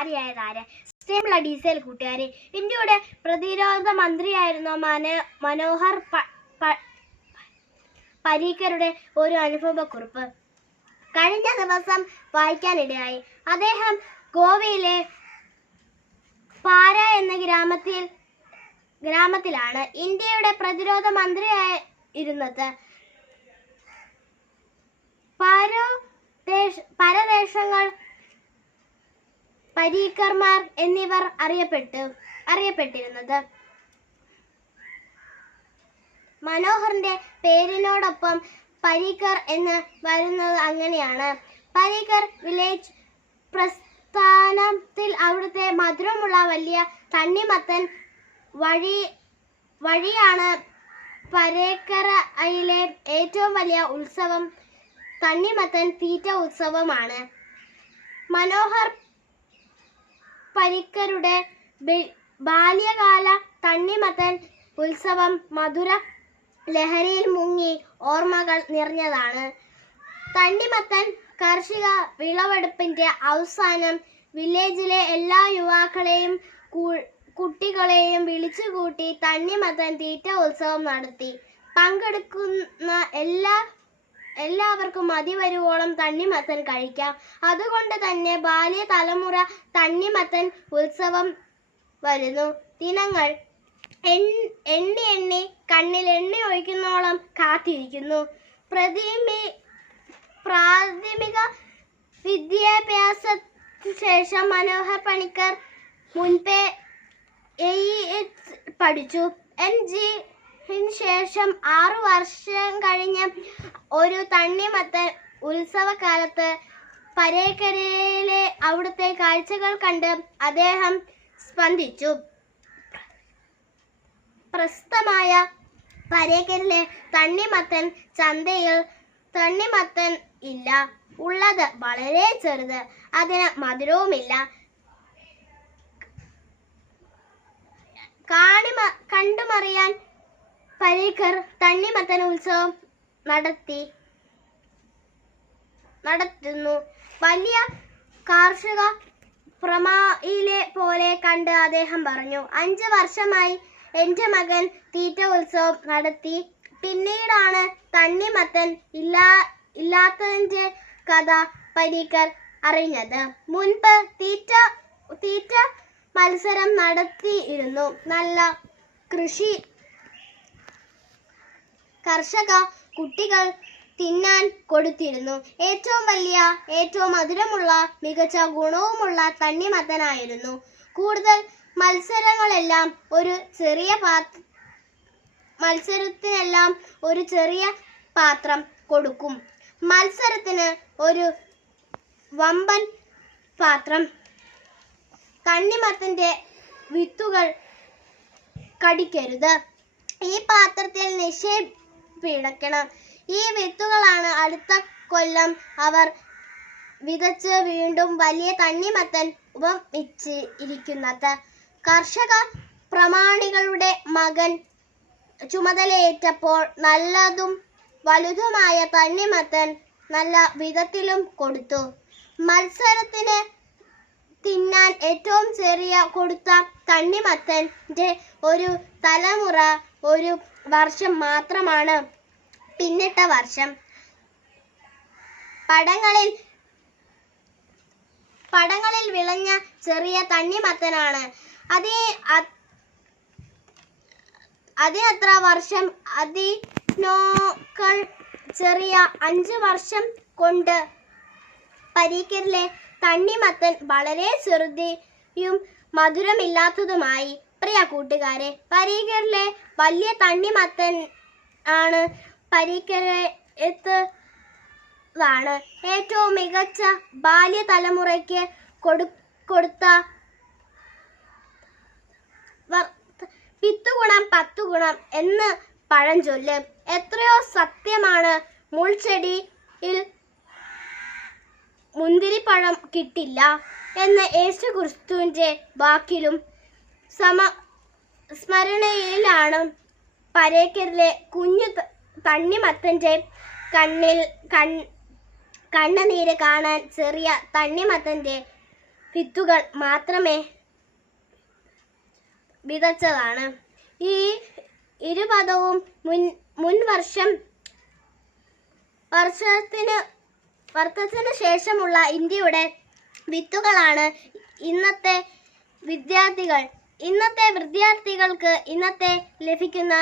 ഭാര്യയായത് ആര് stable diesel കൂട്ടുകാരെ. ഇന്ത്യയുടെ പ്രതിരോധ മന്ത്രിയായിരുന്നു മന മനോഹർ പരീക്കറുടെ ഒരു അനുഭവക്കുറിപ്പ്. കഴിഞ്ഞ ദിവസം വായിക്കാനിടയായി. അദ്ദേഹം ഗോവയിലെ പാര എന്ന ഗ്രാമത്തിൽ ഗ്രാമത്തിലാണ് ഇന്ത്യയുടെ പ്രതിരോധ മന്ത്രിയായിരുന്നത് പരോ പരദേശങ്ങൾ പരീക്കർമാർ എന്നിവർ അറിയപ്പെട്ടു അറിയപ്പെട്ടിരുന്നത്. മനോഹറിന്റെ പേരിനോടൊപ്പം പരീക്കർ എന്ന് വരുന്നത് അങ്ങനെയാണ്. പരീക്കർ വില്ലേജ് പ്രസ്ഥാനത്തിൽ അവിടുത്തെ മധുരമുള്ള വലിയ തണ്ണിമത്തൻ വഴി വഴിയാണ് പരേക്കരയിലെ ഏറ്റവും വലിയ ഉത്സവം തണ്ണിമത്തൻ തീറ്റ ഉത്സവമാണ്. മനോഹർ പരിക്കരുടെ ബാല്യകാല തണ്ണിമത്തൻ ഉത്സവം മധുര ലഹരിയിൽ മുങ്ങി ഓർമ്മകൾ നിറഞ്ഞതാണ്. തണ്ണിമത്തൻ കാർഷിക വിളവെടുപ്പിന്റെ അവസാനം വില്ലേജിലെ എല്ലാ യുവാക്കളെയും കുട്ടികളെയും വിളിച്ചുകൂട്ടി തണ്ണിമത്തൻ തീറ്റ ഉത്സവം നടത്തി. പങ്കെടുക്കുന്ന എല്ലാ എല്ലാവർക്കും മതി വരുവോളം തണ്ണിമത്തൻ കഴിക്കാം. അതുകൊണ്ട് തന്നെ ബാല്യ തലമുറ തണ്ണിമത്തൻ ഉത്സവം വരുന്നു. ദിനങ്ങൾ എണ്ണി എണ്ണി കണ്ണിൽ എണ്ണ ഒഴിക്കുന്നോളം കാത്തിരിക്കുന്നു. പ്രതിമി പ്രാഥമിക വിദ്യാഭ്യാസത്തിന് ശേഷം മനോഹർ പണിക്കർ മുൻപേ എ പഠിച്ചു. എൻ ജി ശേഷം ആറു വർഷം കഴിഞ്ഞ ഒരു തണ്ണിമത്തൻ ഉത്സവകാലത്ത് പരേക്കരയിലെ അവിടുത്തെ കാഴ്ചകൾ കണ്ട് അദ്ദേഹം സ്പന്ദിച്ചു. പ്രസ്തമായ പരേക്കരിലെ തണ്ണിമത്തൻ ചന്തയിൽ തണ്ണിമത്തൻ ഇല്ല. ഉള്ളത് വളരെ ചെറുത്. അതിന് മധുരവുമില്ല. കാണിമ കണ്ടുമറിയാൻ പരീക്കർ തണ്ണിമത്തൻ ഉത്സവം നടത്തി നടത്തുന്നു. വലിയ കാർഷിക പ്രമായിലെ പോലെ കണ്ട് അദ്ദേഹം പറഞ്ഞു അഞ്ച് വർഷമായി എന്റെ മകൻ തീറ്റ ഉത്സവം നടത്തി. പിന്നീടാണ് തണ്ണിമത്തൻ ഇല്ലാ ഇല്ലാത്തതിന്റെ കഥ പരീക്കർ അറിഞ്ഞത്. മുൻപ് തീറ്റ തീറ്റ മത്സരം നടത്തിയിരുന്നു. നല്ല കൃഷി കർഷക കുട്ടികൾ തിന്നാൻ കൊടുത്തിരുന്നു. ഏറ്റവും വലിയ ഏറ്റവും മധുരമുള്ള മികച്ച ഗുണവുമുള്ള തണ്ണിമത്തനായിരുന്നു. കൂടുതൽ മത്സരങ്ങളെല്ലാം ഒരു ചെറിയ പാത്ര മത്സരത്തിനെല്ലാം ഒരു ചെറിയ പാത്രം കൊടുക്കും. മത്സരത്തിന് ഒരു വമ്പൻ പാത്രം. തണ്ണിമത്തന്റെ വിത്തുകൾ കടിക്കരുത്. ഈ പാത്രത്തിൽ നിക്ഷേപിടക്കണം ഈ വിത്തുകളാണ് അടുത്ത കൊല്ലം അവർ വിതച്ച് വീണ്ടും വലിയ തണ്ണിമത്തൻ ഉപമിച്ച് ഇരിക്കുന്നത് കർഷക പ്രമാണികളുടെ മകൻ ചുമതലയേറ്റപ്പോൾ നല്ലതും വലുതുമായ തണ്ണിമത്തൻ നല്ല വിധത്തിലും കൊടുത്തു. മത്സരത്തിന് തിന്നാൻ ഏറ്റവും ചെറിയ കൊടുത്ത തണ്ണിമത്തന്റെ ഒരു തലമുറ ഒരു വർഷം മാത്രമാണ് പിന്നിട്ട വർഷം. പടങ്ങളിൽ പടങ്ങളിൽ വിളഞ്ഞ ചെറിയ തണ്ണിമത്തനാണ്. അതേ അതേ അതിനത്ര വർഷം അതിനോക്കൾ ചെറിയ അഞ്ച് വർഷം കൊണ്ട് പരീക്കറിലെ തണ്ണിമത്തൻ വളരെ ചെറുതിയും മധുരമില്ലാത്തതുമായി പ്രിയ കൂട്ടുകാരെ? പരീക്കറിലെ വലിയ തണ്ണിമത്തൻ ആണ് പരീക്കരത്താണ് ഏറ്റവും മികച്ച ബാല്യ തലമുറയ്ക്ക് കൊടു കൊടുത്ത പിത്തു ഗുണം പത്തു ഗുണം എന്ന് പഴഞ്ചൊല്ല് എത്രയോ സത്യമാണ്. മുൾച്ചെടിയിൽ മുന്തിരിപ്പഴം കിട്ടില്ല എന്ന് യേശു ക്രിസ്തുവിന്റെ വാക്കിലും സമ സ്മരണയിലാണ് പരേക്കറിലെ കുഞ്ഞു തണ്ണിമത്തന്റെ കണ്ണിൽ കൺ കണ്ണനീര് കാണാൻ ചെറിയ തണ്ണിമത്തന്റെ വിത്തുകൾ മാത്രമേ വിതച്ചതാണ്. ഈ ഇരുപദവും മുൻ മുൻ വർഷം വർഷത്തിന് വർഷത്തിന് ശേഷമുള്ള ഇന്ത്യയുടെ വിത്തുകളാണ് ഇന്നത്തെ വിദ്യാർത്ഥികൾ ഇന്നത്തെ വിദ്യാർത്ഥികൾക്ക് ഇന്നത്തെ ലഭിക്കുന്ന